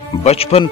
55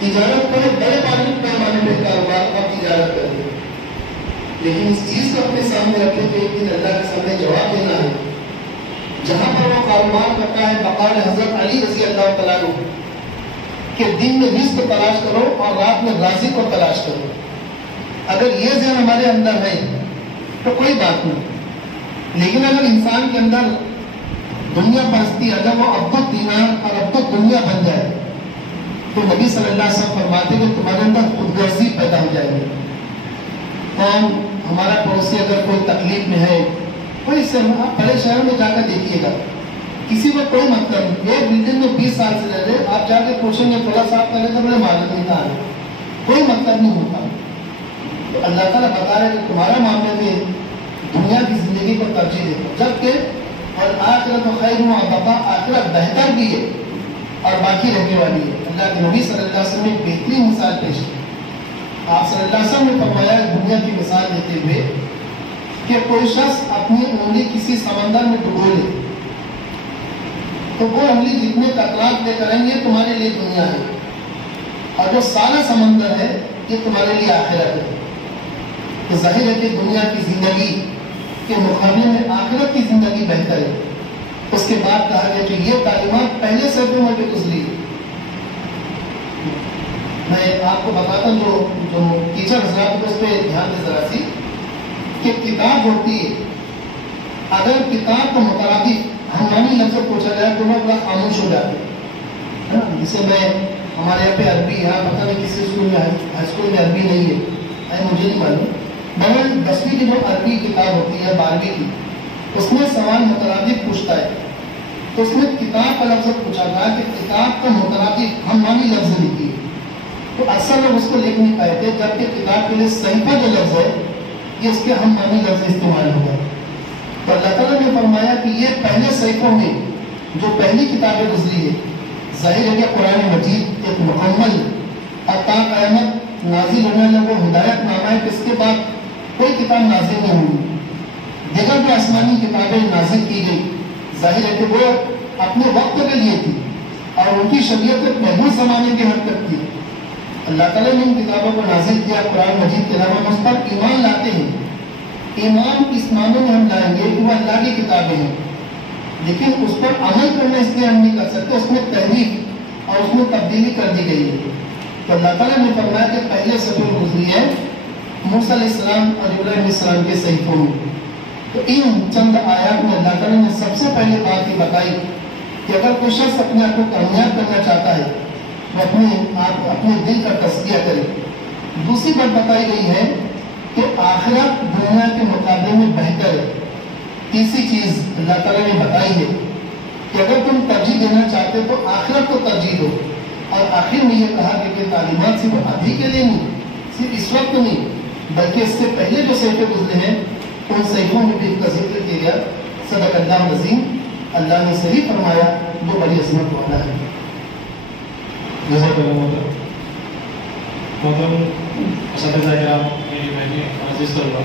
تجارت کرو، بڑے پیمانے پہ کاروبار اور تجارت کرو، لیکن اس چیز کو اپنے سامنے رکھے کہ ایک دن اللہ کے سامنے جواب دینا ہے. جہاں پر وہ کاروبار کرتا ہے، بقال حضرت علی رضی اللہ تعالیٰ عنہ کہ دن میں رزق تلاش کرو اور رات میں رازق کو تلاش کرو. اگر یہ ذہن ہمارے اندر ہے تو کوئی بات نہیں، لیکن اگر انسان کے اندر دنیا پرستی، اگر وہ عبد الدینار اور عبد الدنیا بن جائے تو نبی صلی اللہ علیہ وسلم فرماتے کہ تمہارے اندر خود غرضی پیدا ہو جائے گی. کون ہمارا پڑوسی اگر کوئی تکلیف میں ہے، کوئی آپ بڑے شہر میں جا کر دیکھیے گا، کسی کو کوئی مطلب نہیں، ایک بلڈنگ میں 20 سال سے رہ رہے، آپ جا کے پوچھیں گے تھوڑا صاف کرنے کا، میرے معلوم نہیں تھا، کوئی مطلب نہیں ہوتا. تو اللہ تعالیٰ بتا رہے کہ تمہارا معاملے میں دنیا کی زندگی کو ترجیح دیتا، جبکہ اور آخرت و خیر و ابقا، آخرت بہتر بھی ہے اور باقی رہنے والی ہے. اللہ کے نبی صلی اللہ علیہ وسلم نے ایک بہترین مثال پیش کی. آپ صلی اللہ علیہ وسلم نے فرمایا دنیا کی مثال دیتے ہوئے کہ کوئی شخص اپنی انگلی کسی سمندر میں ڈبو لے تو وہ انگلی جتنے قطرات لے کر آئیں گے تمہارے لیے دنیا ہے، اور جو سارا سمندر ہے یہ تمہارے لیے آخرت ہے. تو ظاہر ہے کہ دنیا کی زندگی کے مقابلے میں آخرت کی زندگی بہتر ہے. اس کے بعد کہا گیا کہ یہ تعلیمات پہلے صدیوں میں بھی گزری. میں آپ کو بتاتا ہوں جو ٹیچر حضرات کو اس پہ دھیان دے ذرا سی کہ کتاب ہوتی ہے، اگر کتاب کو مترادف ہنگامی لفظ پوچھا جائے تو لوگ بڑا خاموش ہو جاتے ہیں. جسے میں ہمارے یہاں پہ عربی، یہاں پتہ نہیں کسی اسکول میں ہائی اسکول میں عربی نہیں ہے، مجھے نہیں معلوم، مگر 10ویں کی جو عربی کتاب ہوتی ہے 12ویں کی، اس میں سوال مترادف پوچھتا ہے. تو اس میں کتاب کا لفظ پوچھا گیا کہ کتاب کا مترادف ہنگامی لفظ لکھی ہے. تو اکثر لوگ اس کو لکھ نہیں پائے تھے، جبکہ کتاب کے لیے صحیفہ جو لفظ ہے یہ اس کے ہنگامی لفظ استعمال ہو گئے. تو اللہ تعالیٰ نے فرمایا کہ یہ پہلے صحیفوں میں جو پہلی کتابیں گزری ہے، ظاہر ہے کہ قرآن مجید ایک مکمل اور تا قیامت نازل ہونے والا وہ ہدایت نامہ ہے کہ اس کے بعد کوئی کتاب نازل نہیں ہوئی. دیگر جو آسمانی کتابیں نازل کی گئی ظاہر ہے کہ وہ اپنے وقت کے لیے تھی اور ان کی شریعت محدود زمانے کے حد تک تھی. اللہ تعالیٰ نے ان کتابوں کو نازل کیا قرآن مجید کے علاوہ. ہم اس پر ایمان لاتے ہیں، ایمان اس معنوں میں ہم لائیں گے کہ وہ اللہ کی کتابیں ہیں، لیکن اس پر عمل کرنا اس لیے ہم نہیں کر سکتے، اس میں تحریف اور اس میں تبدیلی کر دی گئی ہے. تو اللہ تعالیٰ نے فرمایا کہ پہلے صدور گزری ہے موسیٰ علیہ السلام اور ابراہیم علیہ السلام کے صحیفوں میں. تو ان چند آیات میں اللہ تعالیٰ نے سب سے پہلے بات یہ بتائی کہ اگر کوئی شخص اپنے آپ کو کامیاب کرنا چاہتا ہے وہ اپنے دل کا تزکیہ کرے. دوسری بات بتائی گئی ہے کہ آخرت دنیا کے مقابلے میں بہتر ہے. تیسری چیز اللہ تعالیٰ نے بتائی ہے کہ اگر تم ترجیح دینا چاہتے تو آخرت کو ترجیح دو. اور آخر میں یہ کہا کہ تعلیمات صرف ابھی کے لیے نہیں، صرف اس وقت نہیں، بلکہ اس سے پہلے جو صحیفے گزرے ہیں ان صحیفوں میں بھی ان کا ذکر کیا گیا. صدق اللہ العظیم. اللہ نے صحیح فرمایا جو بڑی عظمت والا ہے. جزاک اللہ محترم اساتذہ کرام، میری بہنیں، عزیز طلباء،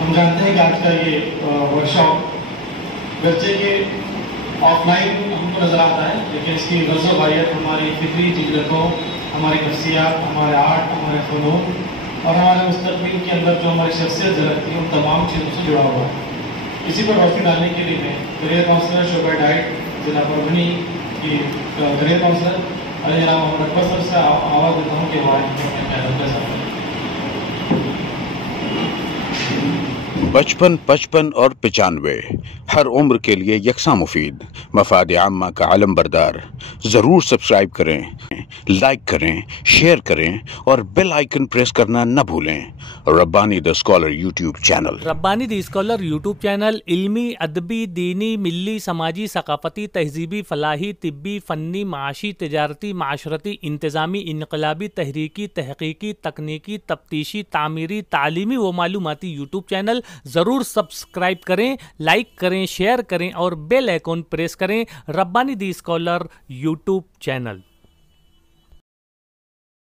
ہم جانتے ہیں کہ آج کا یہ ورکشاپ گرچہ کہ آف لائن ہم کو نظر آتا ہے، لیکن اس کی غرض و غایت ہماری فکری جگرتوں، ہماری نفسیات، ہمارے آرٹ، ہمارے فنون اور ہمارے مستقبل کے اندر جو ہماری شخصیت جھلکتی ہے ان تمام چیزوں سے جڑا ہوا ہے. اسی پر روشنی ڈالنے کے لیے میں کریئر کاؤنسلر شعبہ ڈائٹ ضلع پربھنی کی کریئر کاؤنسلر علی جناب محمد اکبر صاحب سے آواز دیتا ہوں کہ وہ اپنے خیالات کا اظہار کریں. بچپن 55 اور 95 ہر عمر کے لیے یکساں مفید. مفاد عامہ کا علم بردار. ضرور سبسکرائب کریں، لائک کریں، شیئر کریں اور بیل آئیکن پریس کرنا نہ بھولیں. ربانی دی اسکالر یوٹیوب چینل. ربانی دی اسکالر یوٹیوب چینل علمی، ادبی، دینی، ملی، سماجی، ثقافتی، تہذیبی، فلاحی، طبی، فنی، معاشی، تجارتی، معاشرتی، انتظامی، انقلابی، تحریکی، تحقیقی، تکنیکی، تفتیشی، تعمیری، تعلیمی و معلوماتی یوٹیوب چینل. ضرور سبسکرائب کریں، لائک کریں، شیئر کریں اور بیل آئیکن پریس کریں. ربانی دی اسکالر یوٹیوب چینل.